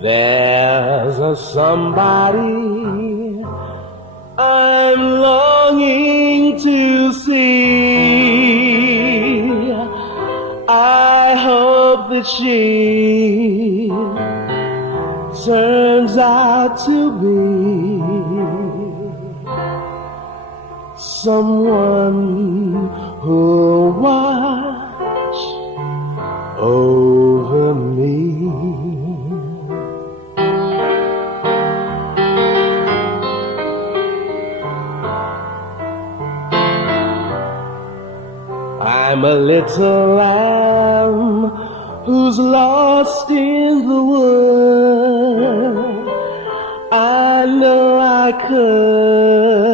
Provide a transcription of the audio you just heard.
There's a somebody I'm longing to see. I hope that she turns out to be someone who'll watch over me. I'm a little lamb who's lost in the wood. I know I could